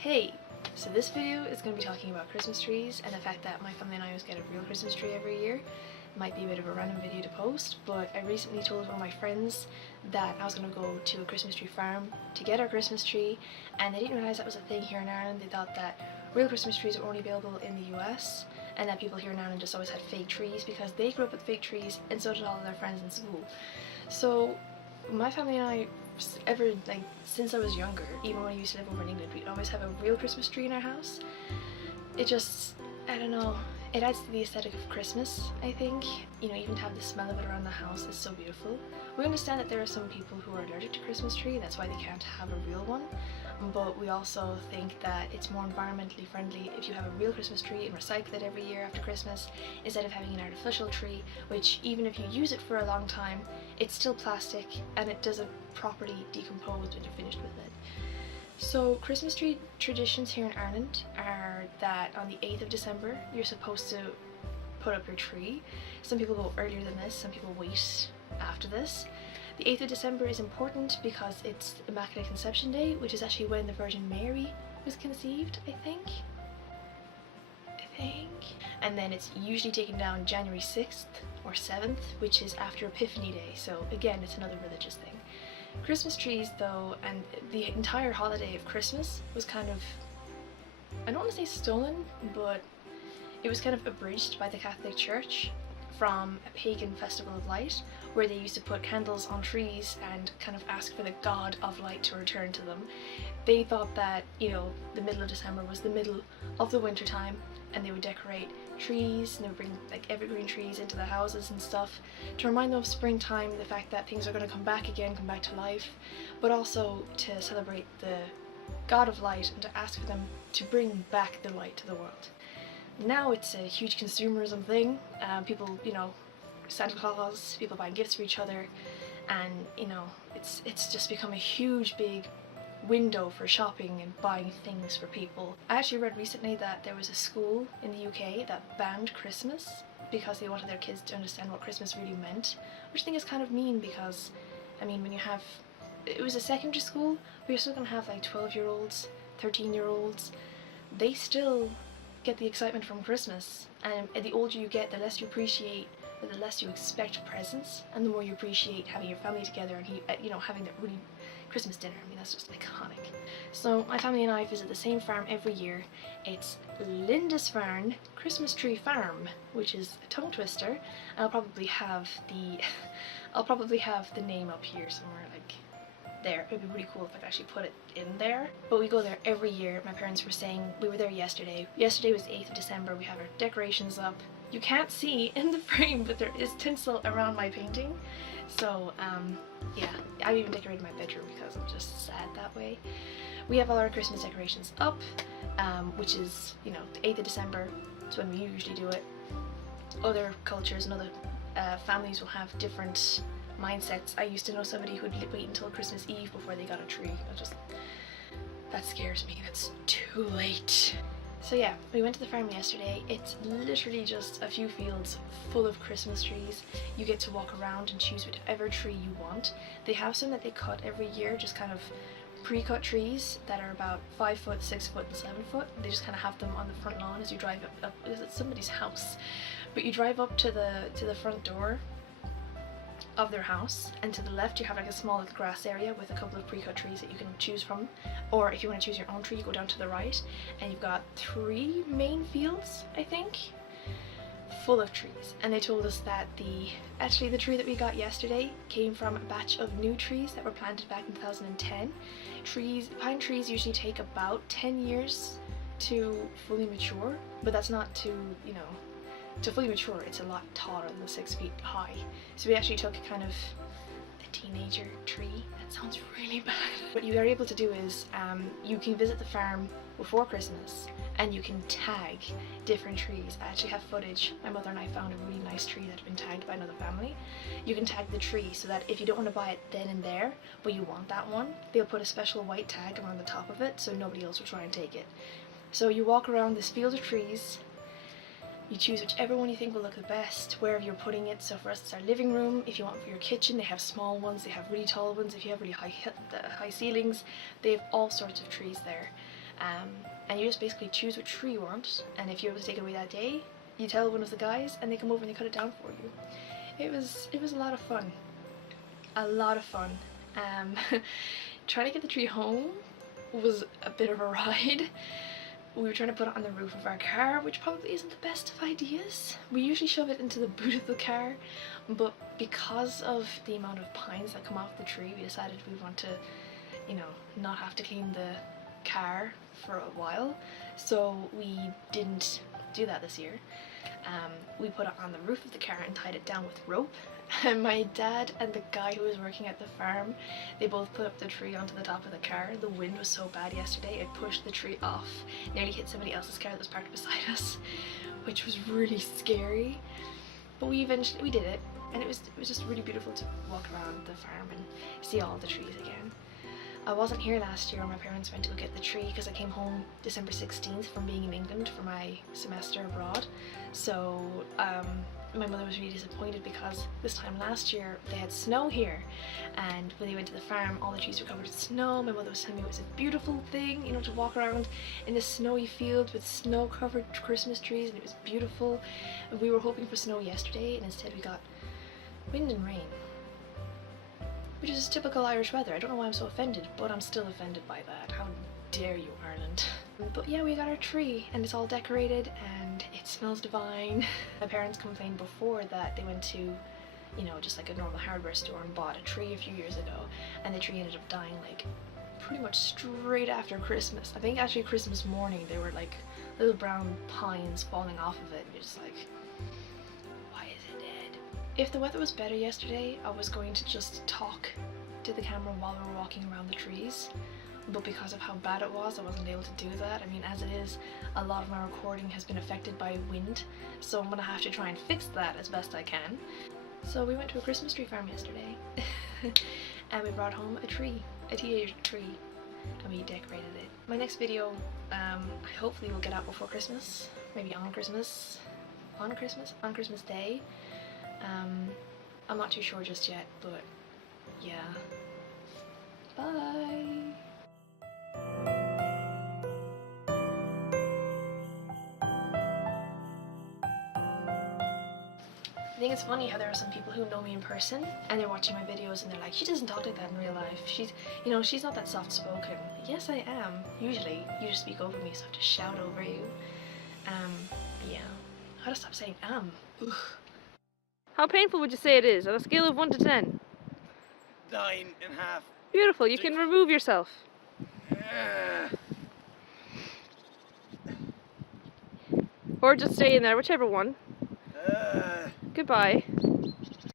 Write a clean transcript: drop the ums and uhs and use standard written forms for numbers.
Hey! So this video is going to be talking about Christmas trees and the fact that my family and I always get a real Christmas tree every year. It might be a bit of a random video to post, but I recently told one of my friends that I was going to go to a Christmas tree farm to get our Christmas tree, and they didn't realise that was a thing here in Ireland. They thought that real Christmas trees were only available in the US and that people here in Ireland just always had fake trees because they grew up with fake trees and so did all of their friends in school. So my family and I, since I was younger, even when I used to live over in England, we'd always have a real Christmas tree in our house. It just, I don't know, it adds to the aesthetic of Christmas, I think. You know, even to have the smell of it around the house is so beautiful. We understand that there are some people who are allergic to Christmas tree, that's why they can't have a real one. But we also think that it's more environmentally friendly if you have a real Christmas tree and recycle it every year after Christmas, instead of having an artificial tree, which even if you use it for a long time, it's still plastic and it doesn't properly decompose when you're finished with it. So Christmas tree traditions here in Ireland are that on the 8th of December you're supposed to put up your tree. Some people go earlier than this, some people wait after this. The 8th of December is important because it's Immaculate Conception Day, which is actually when the Virgin Mary was conceived, I think. And then it's usually taken down January 6th or 7th, which is after Epiphany Day, so again it's another religious thing. Christmas trees though, and the entire holiday of Christmas was kind of, I don't want to say stolen, but it was kind of abridged by the Catholic Church from a pagan festival of light, where they used to put candles on trees and kind of ask for the god of light to return to them. They thought that, you know, the middle of December was the middle of the winter time, and they would decorate trees and they would bring like evergreen trees into the houses and stuff to remind them of springtime, the fact that things are going to come back again, come back to life, but also to celebrate the god of light and to ask for them to bring back the light to the world. Now it's a huge consumerism thing. People, you know, Santa Claus, people buying gifts for each other, and you know, it's just become a huge big window for shopping and buying things for people. I actually read recently that there was a school in the UK that banned Christmas because they wanted their kids to understand what Christmas really meant, which I think is kind of mean because, I mean, when you have, it was a secondary school, but you're still gonna have like 12-year-olds, 13-year-olds, they still get the excitement from Christmas, and the older you get, the less you appreciate, the less you expect presents, and the more you appreciate having your family together and you know, having that really Christmas dinner. I mean, that's just iconic. So my family and I visit the same farm every year. It's Lindisfarne Christmas Tree Farm, which is a tongue twister. I'll probably have the name up here somewhere, like there. It would be really cool if I could actually put it in there. But we go there every year. My parents were saying, we were there yesterday. Yesterday was the 8th of December. We have our decorations up. You can't see in the frame, but there is tinsel around my painting. So yeah, I even decorated my bedroom because I'm just sad that way. We have all our Christmas decorations up, which is, you know, the 8th of December. It's when we usually do it. Other cultures and other families will have different mindsets. I used to know somebody who'd wait until Christmas Eve before they got a tree. That scares me. That's too late. So yeah, we went to the farm yesterday. It's literally just a few fields full of Christmas trees. You get to walk around and choose whatever tree you want. They have some that they cut every year, just kind of pre-cut trees that are about 5 foot, 6 foot, and 7 foot. They just kind of have them on the front lawn as you drive up. It's somebody's house, but you drive up to the front door of their house, and to the left you have like a small little grass area with a couple of pre-cut trees that you can choose from, or if you want to choose your own tree you go down to the right and you've got 3 main fields, I think, full of trees. And they told us that actually the tree that we got yesterday came from a batch of new trees that were planted back in 2010. Pine trees usually take about 10 years to fully mature, but that's not to, you know, to fully mature, it's a lot taller than the 6 feet high. So we actually took kind of a teenager tree. That sounds really bad. What you are able to do is you can visit the farm before Christmas and you can tag different trees. I actually have footage. My mother and I found a really nice tree that had been tagged by another family. You can tag the tree so that if you don't want to buy it then and there, but you want that one, they'll put a special white tag around the top of it so nobody else will try and take it. So you walk around this field of trees. You choose whichever one you think will look the best, wherever you're putting it. So for us it's our living room. If you want for your kitchen, they have small ones, they have really tall ones. If you have really high ceilings, they have all sorts of trees there. And you just basically choose what tree you want, and if you're able to take it away that day, you tell one of the guys and they come over and they cut it down for you. It was a lot of fun. A lot of fun. Trying to get the tree home was a bit of a ride. We were trying to put it on the roof of our car, which probably isn't the best of ideas. We usually shove it into the boot of the car, but because of the amount of pines that come off the tree, we decided we want to, you know, not have to clean the car for a while, so we didn't do that this year. We put it on the roof of the car and tied it down with rope, and my dad and the guy who was working at the farm, they both put up the tree onto the top of the car. The wind was so bad yesterday, it pushed the tree off, nearly hit somebody else's car that was parked beside us, which was really scary. But we did it, and it was just really beautiful to walk around the farm and see all the trees again. I wasn't here last year when my parents went to go get the tree because I came home December 16th from being in England for my semester abroad. So my mother was really disappointed because this time last year they had snow here, and when they went to the farm all the trees were covered with snow. My mother was telling me it was a beautiful thing, you know, to walk around in a snowy field with snow covered Christmas trees, and it was beautiful. We were hoping for snow yesterday and instead we got wind and rain, which is typical Irish weather. I don't know why I'm so offended, but I'm still offended by that. How dare you, Ireland. But yeah, we got our tree and it's all decorated and it smells divine. My parents complained before that they went to, you know, just like a normal hardware store and bought a tree a few years ago, and the tree ended up dying like pretty much straight after Christmas. I think actually Christmas morning there were like little brown pines falling off of it, and you're just like, why is it dead? If the weather was better yesterday, I was going to just talk to the camera while we were walking around the trees, but because of how bad it was, I wasn't able to do that. I mean, as it is, a lot of my recording has been affected by wind, so I'm gonna have to try and fix that as best I can. So we went to a Christmas tree farm yesterday, and we brought home a tree, a teenage tree, and we decorated it. My next video, hopefully will get out before Christmas, maybe on Christmas Day. I'm not too sure just yet, but yeah. Bye! I think it's funny how there are some people who know me in person and they're watching my videos and they're like, she doesn't talk like that in real life. She's, you know, she's not that soft spoken. Yes, I am. Usually, you just speak over me, so I have to shout over you. Yeah. I gotta stop saying Ugh. How painful would you say it is on a scale of 1 to 10? 9.5. Beautiful, you can remove yourself. Or just stay in there, whichever one. Goodbye.